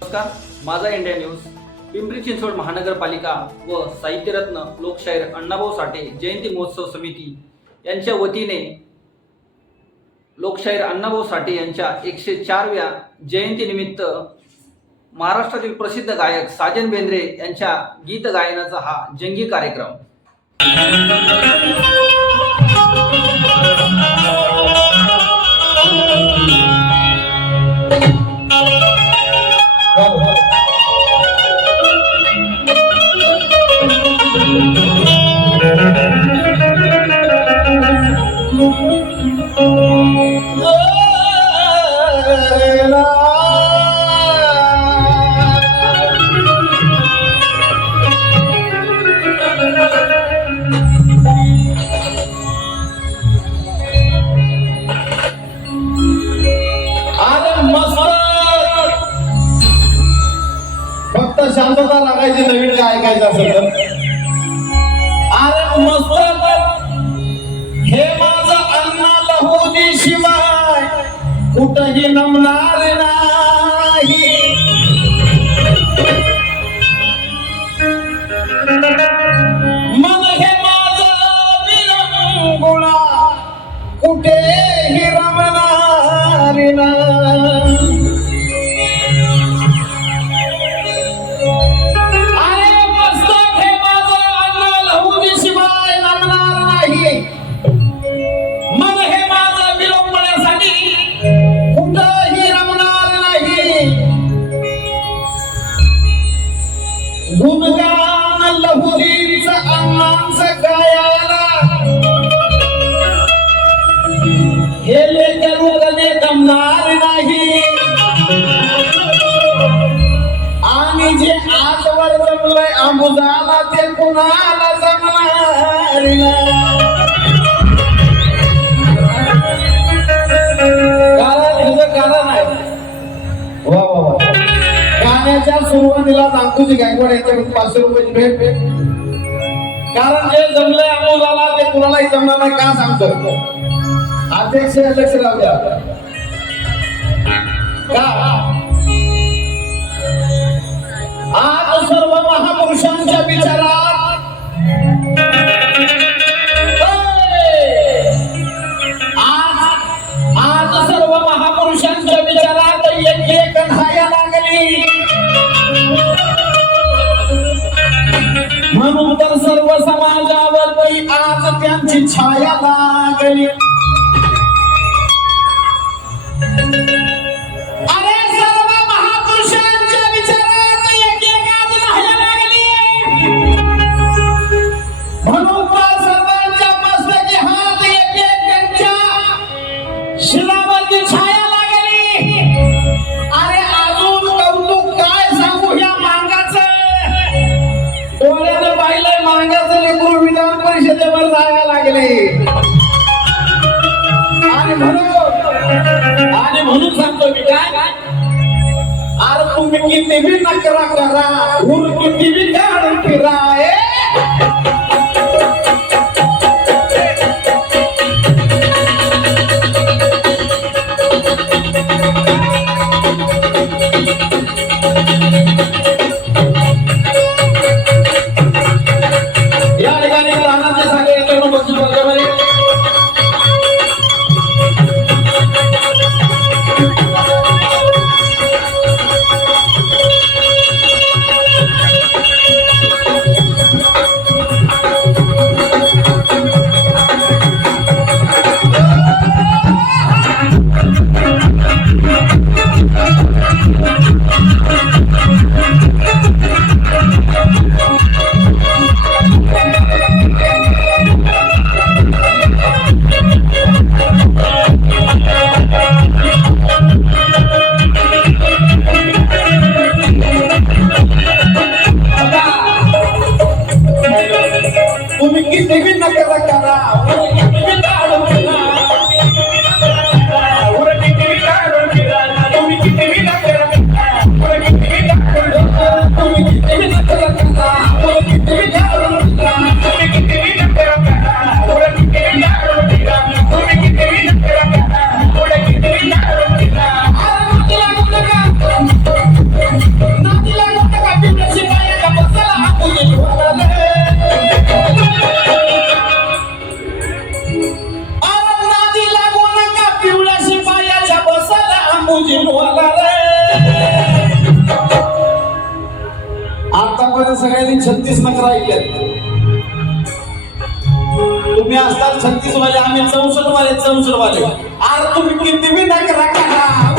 नमस्कार माझा India news. Pimpri Chinchwad महानगरपालिका व साहित्यरत्न लोकशाहीर अण्णाभाऊ साठे जयंती महोत्सव समिती यांच्या वतीने लोकशाहीर अण्णाभाऊ साठे यांच्या एकशे चारव्या जयंतीनिमित्त महाराष्ट्रातील प्रसिद्ध गायक साजन बेंद्रे यांच्या गीत गायनाचा हा जंगी कार्यक्रम. टाकायचं असेल तर? अरे मस्त हे माझं अण्णा लहोजी शिवाय कुठही नमणार नाही. मन हे माझं विरंगुळा कुठे अमुदाला ते कुणाला जमणार नाही. कारण ह्याचं कारण आहे वा वा वा. गाण्याच्या सुरुवातीला नागपूरची गायकवाड यांच्याकडून पाचशे रुपयाची भेट. भेट कारण जे जमलंय अमोलाला ते कुणालाही जमणार नाही का सांगतो? अध्यक्ष अध्यक्ष लावू का? आज सर्व महापुरुषांच्या विचारात. आज आज सर्व महापुरुषांच्या विचारात एक एक न्हाया लागली. म्हणून तर सर्व समाजावरती आज त्यांची छाया लागली. जायला लागले. आणि म्हणून आणि म्हणून सांगतो मी काय? अरे तुम्ही किती बी नकरा करा हुर किती बी काढून फिराय. आतापर्यंत सगळ्यांनी छत्तीस नगर ऐकल्यात तुम्ही असतात छत्तीस वाले आम्ही चौसष्ट वाले चौसष्ट वाले आज तुम्ही किती नकरा करा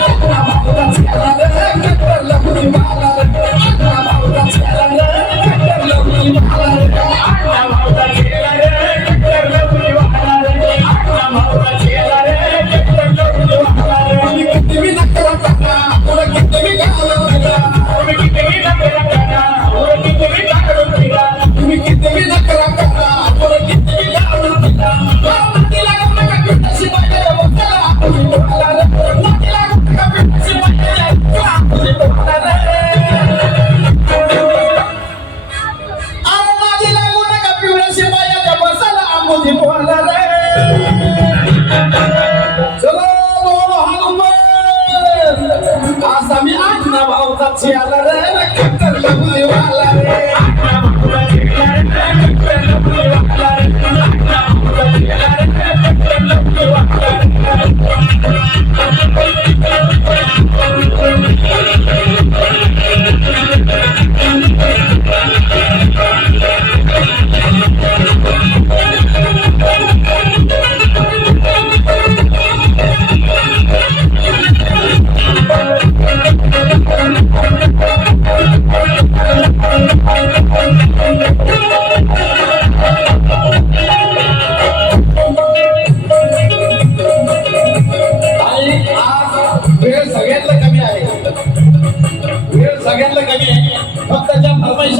आला रे. सगळ्यांना कमी आहे फक्त त्या फर्माईश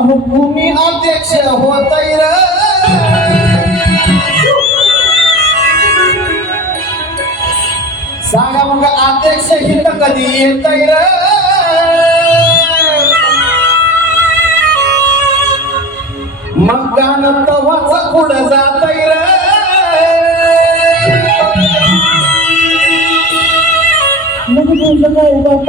भूमी अध्यक्ष होत सांगा मग अध्यक्ष हिंद कधी येत मग गाणं तवाचा पुढं जात मग तुझं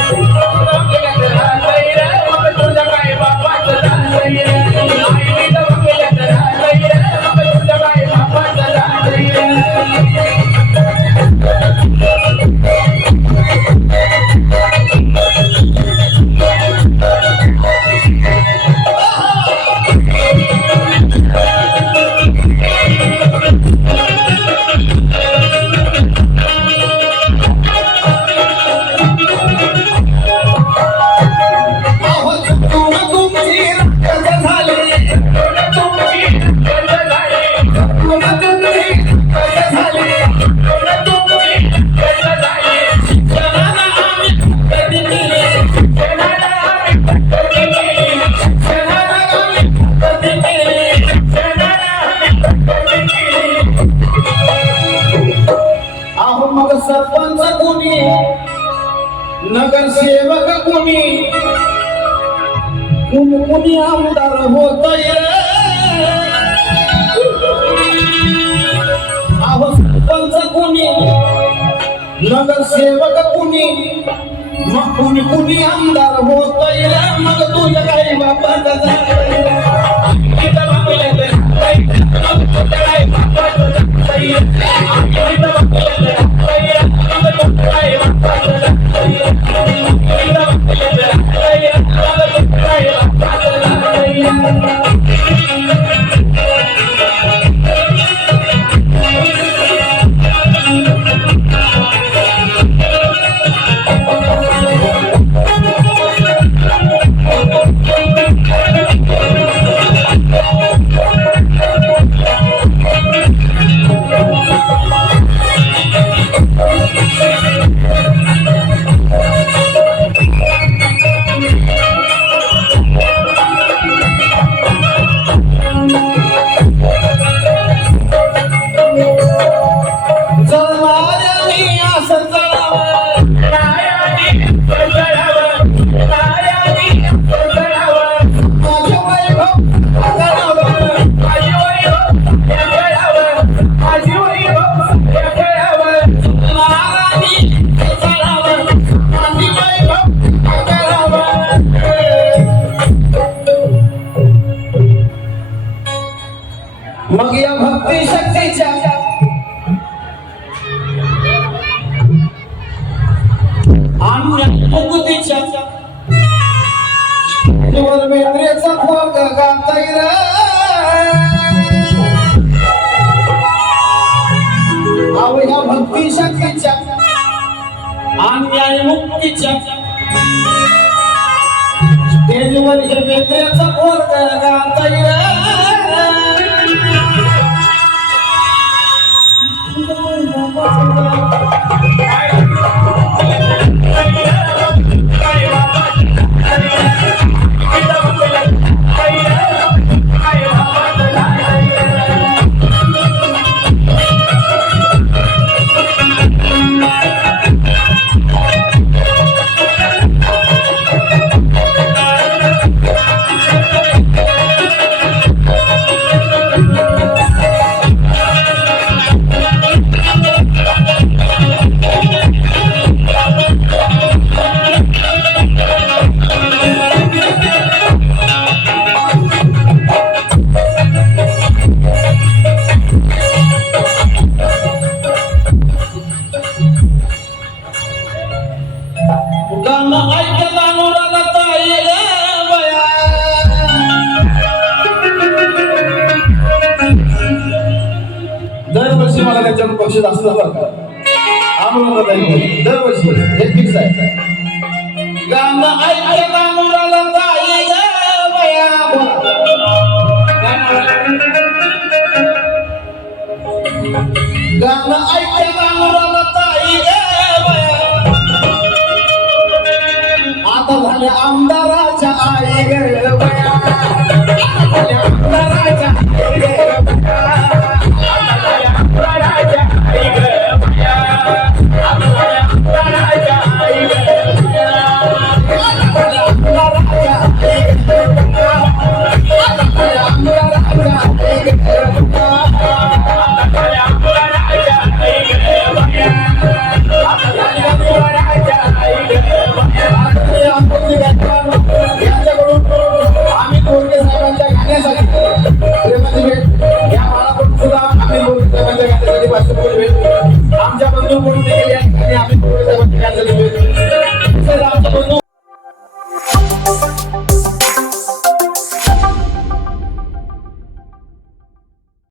नगरसेवक कुणी मग कुणी कुणी आमदार होत मग तुझ्या काही बापाचा I दरवर्षी मला त्याच्यावर बक्षीस असलं बघा दरवर्षी हे फिक्स आहे. गाणं ऐकत अनुराला गाणं भल आमदाराच्या आई गळवया आमदाराच्या आई गळवया